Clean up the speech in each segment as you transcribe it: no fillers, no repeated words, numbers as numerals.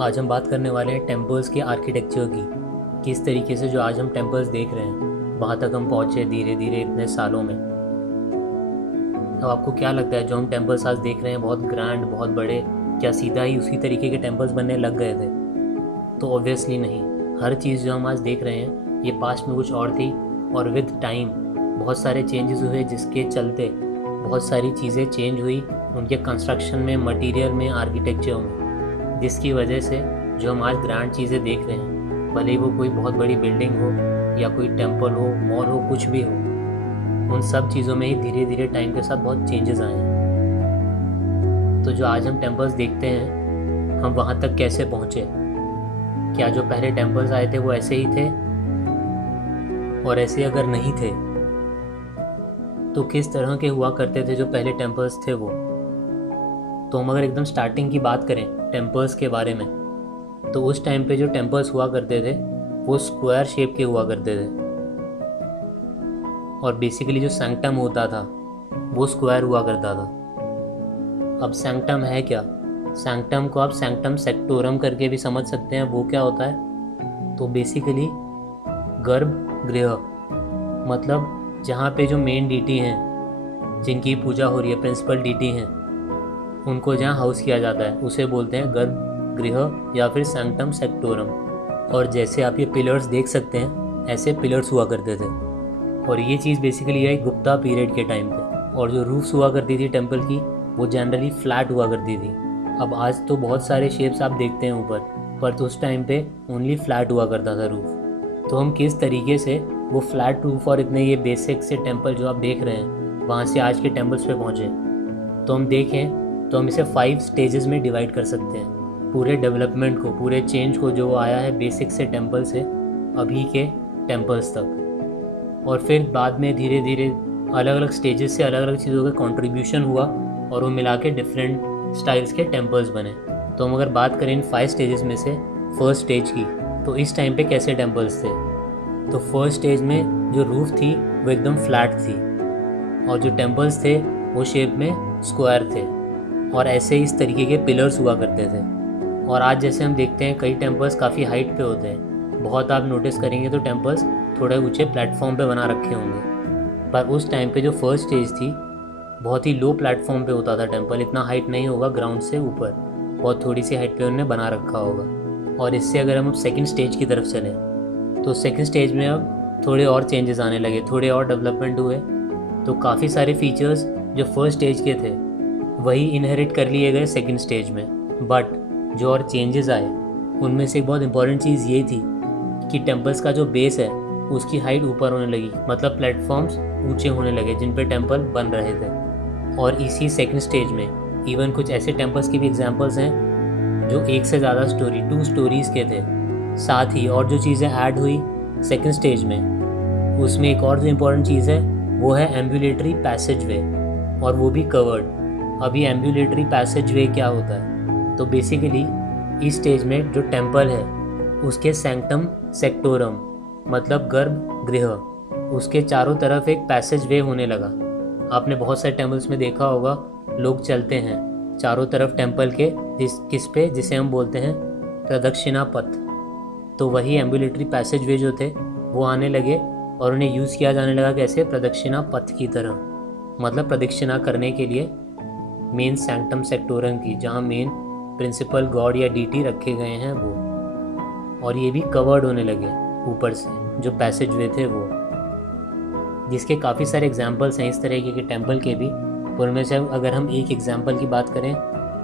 आज हम बात करने वाले हैं टेम्पल्स के आर्किटेक्चर की। किस तरीके से जो आज हम टेम्पल्स देख रहे हैं वहाँ तक हम पहुँचे धीरे धीरे इतने सालों में। अब आपको क्या लगता है जो हम टेम्पल्स आज देख रहे हैं बहुत ग्रैंड बहुत बड़े, क्या सीधा ही उसी तरीके के टेम्पल्स बनने लग गए थे? तो ऑब्वियसली नहीं। हर चीज़ जो हम आज देख रहे हैं ये पास्ट में कुछ और थी, और विद टाइम बहुत सारे चेंजेस हुए जिसके चलते बहुत सारी चीज़ें चेंज हुई उनके कंस्ट्रक्शन में, मटेरियल में, आर्किटेक्चर में, जिसकी वजह से जो हम आज ग्रैंड चीज़ें देख रहे हैं, भले ही वो कोई बहुत बड़ी बिल्डिंग हो या कोई टेम्पल हो, मॉल हो, कुछ भी हो, उन सब चीज़ों में ही धीरे धीरे टाइम के साथ बहुत चेंजेस आए हैं। तो जो आज हम टेम्पल्स देखते हैं हम वहाँ तक कैसे पहुँचे? क्या जो पहले टेम्पल्स आए थे वो ऐसे ही थे? और ऐसे अगर नहीं थे तो किस तरह के हुआ करते थे जो पहले टेम्पल्स थे वो? तो हम अगर एकदम स्टार्टिंग की बात करें टेम्पल्स के बारे में, तो उस टाइम पे जो टेम्पल्स हुआ करते थे वो स्क्वायर शेप के हुआ करते थे, और बेसिकली जो सैंक्टम होता था वो स्क्वायर हुआ करता था। अब सैंक्टम है क्या? सैंक्टम को आप सैंक्टम सेक्टोरम करके भी समझ सकते हैं। वो क्या होता है? तो बेसिकली गर्भगृह, मतलब जहाँ पे जो मेन डीटी हैं जिनकी पूजा हो रही है, प्रिंसिपल डीटी हैं, उनको जहाँ हाउस किया जाता है उसे बोलते हैं गर्भगृह या फिर सैंक्टम सेक्टोरम। और जैसे आप ये पिलर्स देख सकते हैं ऐसे पिलर्स हुआ करते थे, और ये चीज़ बेसिकली है गुप्ता पीरियड के टाइम पे। और जो रूफ्स हुआ करती थी टेम्पल की वो जनरली फ्लैट हुआ करती थी। अब आज तो बहुत सारे शेप्स आप देखते हैं ऊपर, पर तो उस टाइम पे ओनली फ्लैट हुआ करता था रूफ। तो हम किस तरीके से वो फ्लैट रूफ और इतने ये बेसिक से टेम्पल जो आप देख रहे हैं वहाँ से आज के टेम्पल्स पे पहुँचे, तो हम देखें तो हम इसे 5 स्टेजेस में डिवाइड कर सकते हैं। पूरे डेवलपमेंट को, पूरे चेंज को जो आया है बेसिक से टेम्पल से अभी के टेम्पल्स तक, और फिर बाद में धीरे धीरे अलग अलग स्टेजेस से अलग अलग चीज़ों का कंट्रीब्यूशन हुआ और वो मिला के डिफरेंट स्टाइल्स के टेम्पल्स बने। तो हम अगर बात करें इन 5 स्टेजेस में से फर्स्ट स्टेज की, तो इस टाइम पे कैसे टेम्पल्स थे? तो फर्स्ट स्टेज में जो रूफ थी वो एकदम फ्लैट थी, और जो टेम्पल्स थे वो शेप में स्क्वायर थे, और ऐसे इस तरीके के पिलर्स हुआ करते थे। और आज जैसे हम देखते हैं कई टेम्पल्स काफ़ी हाइट पे होते हैं, बहुत आप नोटिस करेंगे तो टेम्पल्स थोड़े ऊंचे प्लेटफॉर्म पे बना रखे होंगे, पर उस टाइम पे जो फर्स्ट स्टेज थी बहुत ही लो प्लेटफॉर्म पे होता था टेम्पल, इतना हाइट नहीं होगा ग्राउंड से ऊपर, बहुत थोड़ी सी हाइट पे उन्होंने बना रखा होगा। और इससे अगर हम सेकंड स्टेज की तरफ चलें तो सेकंड स्टेज में अब थोड़े और चेंजेस आने लगे, थोड़े और डेवलपमेंट हुए। तो काफ़ी सारे फीचर्स जो फर्स्ट स्टेज के थे वही इनहेरिट कर लिए गए सेकंड स्टेज में, बट जो और चेंजेस आए उनमें से एक बहुत इंपॉर्टेंट चीज़ ये थी कि टेम्पल्स का जो बेस है उसकी हाइट ऊपर होने लगी, मतलब प्लेटफॉर्म्स ऊंचे होने लगे जिन पे टेम्पल बन रहे थे। और इसी सेकंड स्टेज में इवन कुछ ऐसे टेम्पल्स की भी एग्जांपल्स हैं जो एक से ज़्यादा स्टोरी, 2 स्टोरीज़ के थे। साथ ही और जो चीज़ें ऐड हुई सेकंड स्टेज में, उसमें एक और जो इम्पोर्टेंट चीज़ है वो है एम्बुलेटरी पैसेज वे, और वो भी कवर्ड। अभी एम्बुलेटरी पैसेज वे क्या होता है? तो बेसिकली इस स्टेज में जो टेम्पल है उसके सैंक्टम सेक्टोरम, मतलब गर्भगृह, उसके चारों तरफ एक पैसेज वे होने लगा। आपने बहुत सारे टेम्पल्स में देखा होगा लोग चलते हैं चारों तरफ टेम्पल के, जिसे हम बोलते हैं प्रदक्षिणा पथ। तो वही एम्बुलेटरी पैसेज वे जो थे वो आने लगे और उन्हें यूज़ किया जाने लगा कैसे? प्रदक्षिणा पथ की तरह, मतलब प्रदक्षिणा करने के लिए मेन सैंक्टम सेक्टोरम की, जहाँ मेन प्रिंसिपल गॉड या डीटी रखे गए हैं वो। और ये भी कवर्ड होने लगे ऊपर से जो पैसेज वे थे वो, जिसके काफ़ी सारे एग्जाम्पल्स हैं इस तरीके के टेम्पल के भी। उनमें से अगर हम एक एग्जाम्पल की बात करें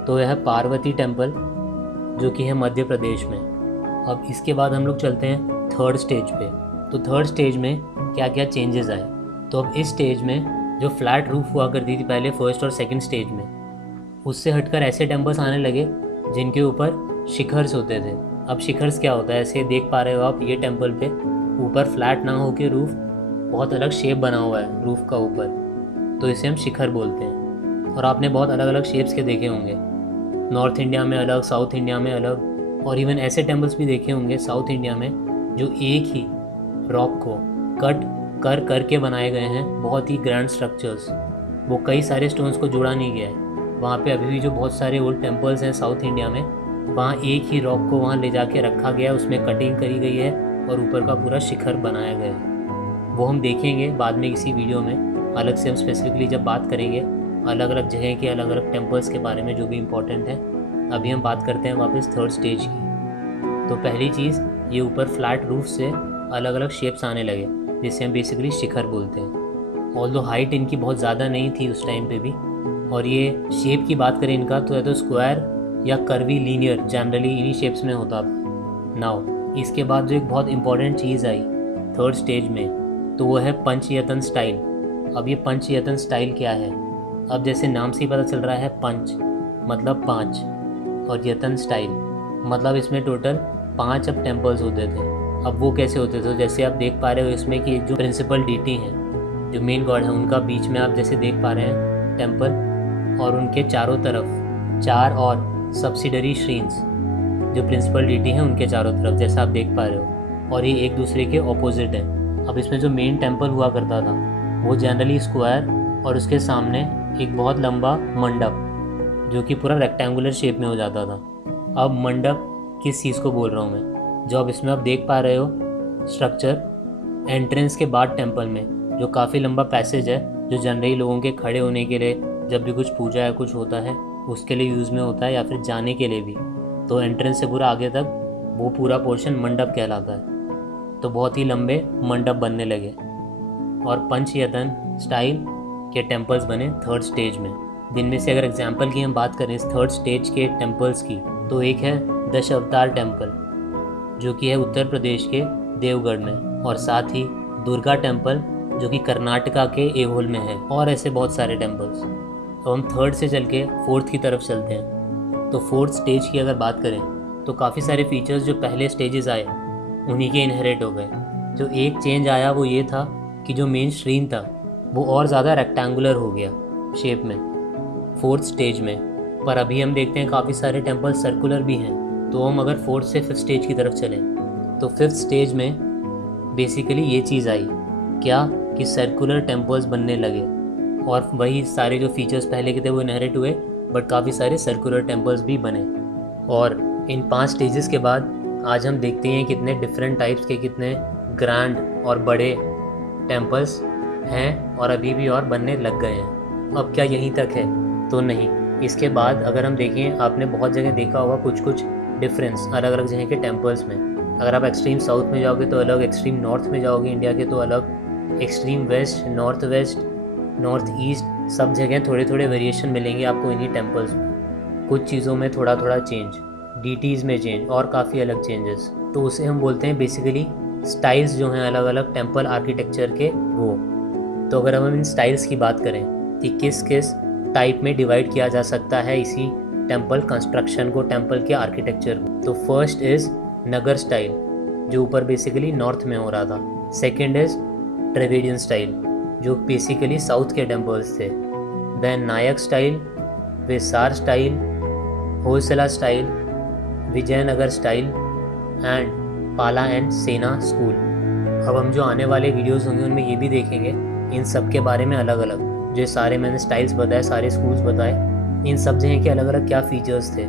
तो यह है पार्वती टेम्पल, जो कि है मध्य प्रदेश में। अब इसके बाद हम लोग चलते हैं थर्ड स्टेज पे। तो थर्ड स्टेज में क्या क्या चेंजेस आए? तो अब इस स्टेज में जो फ्लैट रूफ हुआ करती थी पहले फर्स्ट और सेकंड स्टेज में, उससे हटकर ऐसे टेम्पल्स आने लगे जिनके ऊपर शिखर्स होते थे। अब शिखर्स क्या होता है? ऐसे देख पा रहे हो आप, ये टेम्पल पे ऊपर फ्लैट ना हो के रूफ बहुत अलग शेप बना हुआ है रूफ का ऊपर, तो इसे हम शिखर बोलते हैं। और आपने बहुत अलग अलग शेप्स के देखे होंगे, नॉर्थ इंडिया में अलग, साउथ इंडिया में अलग, और इवन ऐसे टेम्पल्स भी देखे होंगे साउथ इंडिया में जो एक ही रॉक को कट कर करके बनाए गए हैं, बहुत ही ग्रैंड स्ट्रक्चर्स। वो कई सारे स्टोन्स को जोड़ा नहीं गया है। वहाँ पे अभी भी जो बहुत सारे ओल्ड टेम्पल्स हैं साउथ इंडिया में वहाँ एक ही रॉक को वहाँ ले जाके रखा गया, उसमें कटिंग करी गई है और ऊपर का पूरा शिखर बनाया गया है। वो हम देखेंगे बाद में किसी वीडियो में, अलग से हम स्पेसिफिकली जब बात करेंगे अलग अलग जगह के अलग अलग टेम्पल्स के बारे में जो भी इम्पोर्टेंट है। अभी हम बात करते हैं वापस थर्ड स्टेज की। तो पहली चीज़, ये ऊपर फ्लैट रूफ से अलग अलग शेप्स आने लगे, जिसे हम बेसिकली शिखर बोलते हैं। ऑल्दो हाइट इनकी बहुत ज़्यादा नहीं थी उस टाइम पे भी। और ये शेप की बात करें इनका, तो या तो स्क्वायर या कर्वी लीनियर जनरली इन्हीं शेप्स में होता था। नाउ इसके बाद जो एक बहुत इंपॉर्टेंट चीज़ आई थर्ड स्टेज में, तो वो है पंचयतन स्टाइल। अब ये पंचयतन स्टाइल क्या है? अब जैसे नाम से ही पता चल रहा है, पंच मतलब 5 और यतन स्टाइल मतलब इसमें टोटल 5 अब टेम्पल्स होते थे। अब वो कैसे होते थे? जैसे आप देख पा रहे हो इसमें कि जो प्रिंसिपल डीटी हैं, जो मेन गॉड हैं, उनका बीच में आप जैसे देख पा रहे हैं टेम्पल, और उनके चारों तरफ 4 और सब्सिडरी श्रीन्स जो प्रिंसिपल डीटी हैं उनके चारों तरफ, जैसा आप देख पा रहे हो, और ये एक दूसरे के ऑपोजिट हैं। अब इसमें जो मेन टेम्पल हुआ करता था वो जनरली स्क्वायर, और उसके सामने एक बहुत लंबा मंडप जो कि पूरा रेक्टेंगुलर शेप में हो जाता था। अब मंडप किस चीज़ को बोल रहा हूँ मैं? जो अब इसमें आप देख पा रहे हो स्ट्रक्चर, एंट्रेंस के बाद टेम्पल में जो काफ़ी लंबा पैसेज है, जो जनरली लोगों के खड़े होने के लिए, जब भी कुछ पूजा या कुछ होता है उसके लिए यूज़ में होता है, या फिर जाने के लिए भी। तो एंट्रेंस से पूरा आगे तक वो पूरा पोर्शन मंडप कहलाता है। तो बहुत ही लंबे मंडप बनने लगे और पंचयतन स्टाइल के टेम्पल्स बने थर्ड स्टेज में। जिनमें से अगर एग्जांपल की हम बात करें इस थर्ड स्टेज के टेम्पल्स की, तो एक है दशावतार टेम्पल जो कि है उत्तर प्रदेश के देवगढ़ में, और साथ ही दुर्गा टेम्पल जो कि कर्नाटका के ऐहोल में है, और ऐसे बहुत सारे टेम्पल्स। अब हम थर्ड से चल के फोर्थ की तरफ चलते हैं। तो फोर्थ स्टेज की अगर बात करें तो काफ़ी सारे फीचर्स जो पहले स्टेजेस आए उन्हीं के इनहेरिट हो गए। जो एक चेंज आया वो ये था कि जो मेन श्रीन था वो और ज़्यादा रेक्टेंगुलर हो गया शेप में फोर्थ स्टेज में। पर अभी हम देखते हैं काफ़ी सारे टेम्पल सर्कुलर भी हैं। तो हम अगर फोर्थ से फिफ्थ स्टेज की तरफ चलें तो फिफ्थ स्टेज में बेसिकली ये चीज़ आई क्या कि सर्कुलर टेम्पल्स बनने लगे, और वही सारे जो फीचर्स पहले के थे वो इनहेरिट हुए, बट काफ़ी सारे सर्कुलर टेम्पल्स भी बने। और इन 5 स्टेजेस के बाद आज हम देखते हैं कितने डिफरेंट टाइप्स के, कितने ग्रैंड और बड़े टेम्पल्स हैं और अभी भी और बनने लग गए हैं। अब क्या यहीं तक है? तो नहीं। इसके बाद अगर हम देखें, आपने बहुत जगह देखा होगा कुछ कुछ डिफरेंस अलग अलग जगह के टेम्पल्स में। अगर आप एक्सट्रीम साउथ में जाओगे तो अलग, एक्सट्रीम नॉर्थ में जाओगे इंडिया के तो अलग, extreme west, north west, north east, सब जगह थोड़े थोड़े वेरिएशन मिलेंगे आपको इन्हीं टेम्पल्स में। कुछ चीज़ों में थोड़ा थोड़ा चेंज, डीटीज़ में चेंज, और काफ़ी अलग चेंजेस। तो उसे हम बोलते हैं बेसिकली स्टाइल्स जो हैं अलग अलग टेम्पल आर्किटेक्चर के वो। तो अगर हम इन स्टाइल्स की बात करें कि किस किस टाइप में डिवाइड किया जा सकता है इसी टेम्पल कंस्ट्रक्शन को, टेम्पल के आर्किटेक्चर को, तो फर्स्ट इज़ नगर स्टाइल जो ऊपर बेसिकली नॉर्थ में हो रहा था। सेकेंड इज़ ट्रेवेडियन स्टाइल जो बेसिकली साउथ के टेम्पल्स थे। Then Nayaka style, Vesara style, Hoysala style, Vijayanagara style and Pala and Sena school. अब हम जो आने वाले वीडियोस होंगे उनमें ये भी देखेंगे इन सब के बारे में अलग अलग, जो सारे मैंने स्टाइल्स बताए, सारे स्कूल्स बताए, इन सब जगह के अलग अलग क्या फीचर्स थे,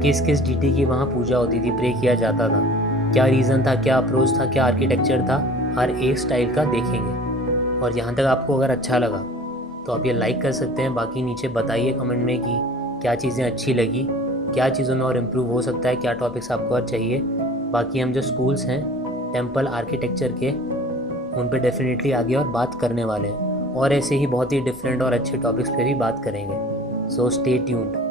किस किस डीटी की वहाँ पूजा होती थी, प्रे किया जाता था, क्या रीज़न था, क्या अप्रोच था, क्या आर्किटेक्चर था, हर एक स्टाइल का देखेंगे। और यहाँ तक आपको अगर अच्छा लगा तो आप ये लाइक कर सकते हैं। बाकी नीचे बताइए कमेंट में कि क्या चीज़ें अच्छी लगी, क्या चीज़ों में और इम्प्रूव हो सकता है, क्या टॉपिक्स आपको और चाहिए। बाकी हम जो स्कूल्स हैं टेम्पल आर्किटेक्चर के, उन पे डेफिनेटली आगे और बात करने वाले हैं, और ऐसे ही बहुत ही डिफरेंट और अच्छे टॉपिक्स पे भी बात करेंगे। So stay tuned.